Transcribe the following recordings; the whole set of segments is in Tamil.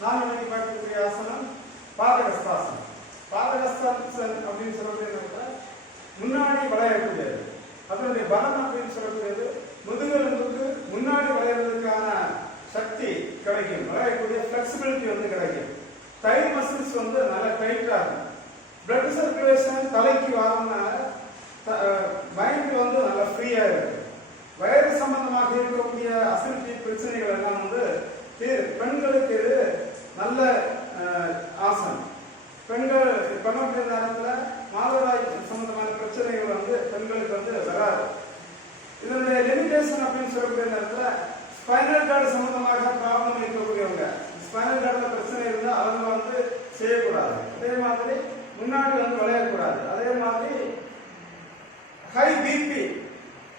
நாம் இன்னைக்கு பார்க்கக்கூடிய ஆசனம் பாதகஸ்தாசனம். பாதகஸ்தாசனம் அப்படின்னு சொல்லக்கூடியது முன்னாடி வளையக்கூடியது. அதனுடைய பலம் அப்படின்னு சொல்லக்கூடியது முதுகெலும்புக்கு முன்னாடி வளையறதுக்கான சக்தி கிடைக்கும், வளையக்கூடிய ஃபிளெக்சிபிலிட்டி வந்து கிடைக்கும். தை மசில்ஸ் வந்து நல்லா டைட்டா இருக்கும். பிளட் சர்க்குலேஷன் தலைக்கு வரதுனால மைண்ட் வந்து நல்லா ஃப்ரீயா இருக்கு. வயது சம்பந்தமாக இருக்கக்கூடிய அசிடிட்டி பிரச்சனைகள் எல்லாம் வந்து பெண்களுக்கு இது நல்ல ஆசனம். பெண்கள் பண்ணக்கூடிய நேரத்தில் மாதவிடாய் சம்பந்தமான பிரச்சனைகள் வந்து பெண்களுக்கு வந்து வராது. இதனுடைய லிமிடேஷன் அப்படின்னு சொல்லக்கூடிய நேரத்தில் ஸ்பைனல் கார்டு சம்பந்தமாக ப்ராப்ளம் இருக்கக்கூடியவங்க, ஸ்பைனல் கார்டில் பிரச்சனை இருந்தால் அவங்க வந்து செய்யக்கூடாது. அதே மாதிரி முன்னாடி வந்து விளையக்கூடாது. அதே மாதிரி ஹை பிபி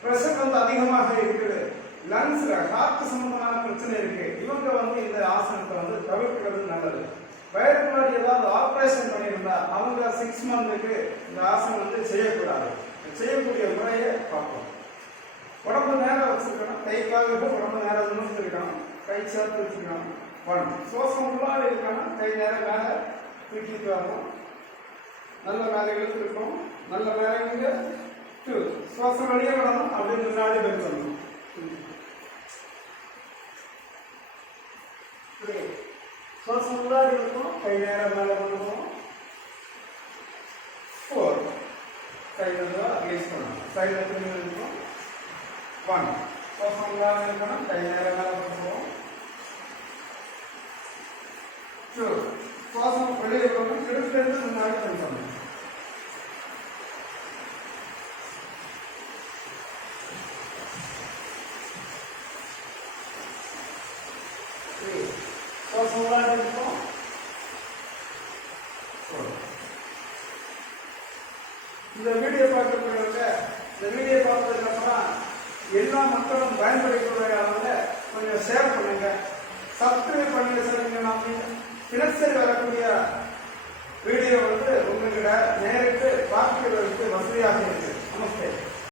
பிரஷர் வந்து அதிகமாக இருக்குது, லங்ஸ்ல ஹார்ட் சம்பந்தமான பிரச்சனை இருக்கு, இவங்க வந்து இந்த ஆசனத்தை வந்து தவிர்க்கிறது நல்லது. வயதுக்கு முன்னாடி ஏதாவது ஆபரேஷன் பண்ணியிருந்தா அவங்க 6 மந்த்துக்கு இந்த ஆசனம் வந்து செய்யக்கூடாது. செய்யக்கூடிய முறையை பார்ப்போம். உடம்பு நேரம் வச்சிருக்கணும், கை கால்கள் உடம்பு நேரம் நிமிர்ந்திருக்கணும், கை சேர்த்து வச்சுக்கணும். 1 சுவாசம் உள்ளாக இருக்கணும், கை நேரம் மேல தூக்கிட்டு வரணும், நல்ல மேலே இழுத்துருக்கணும், நல்ல மேலே 2 சுவாசம் வெளியே விடணும், அப்படியே முன்னாடி பெருக்கணும். 3 சுவாசம் உள்ளாடி இருக்கும், கை நேரம் மேலே பண்ணணும். 4 கை நல்லா ரிலீஸ் பண்ணணும், சைடில் திரும்பி இருக்கும். 1 சுவாசம் உள்ளாடி இருக்கணும், கை நேரம் மேலே பண்ணுவோம். 2 சுவாசம் வெளியே போகணும், இடுப்பிலிருந்து முன்னாடி பண்ணணும். 3 சுவாசம் உள்ளாடி இருக்கும். 4 இந்த வீடியோ பார்க்கக்கூடியவங்க இந்த வீடியோ பார்த்ததுக்கு அப்புறம் எல்லா மக்களும் பயன்படுத்தக்கூடிய அளவுல கொஞ்சம் ஷேர் பண்ணுங்க, சப்ஸ்கிரைப் பண்ணுங்க. சரிங்க, தினசரி வரக்கூடிய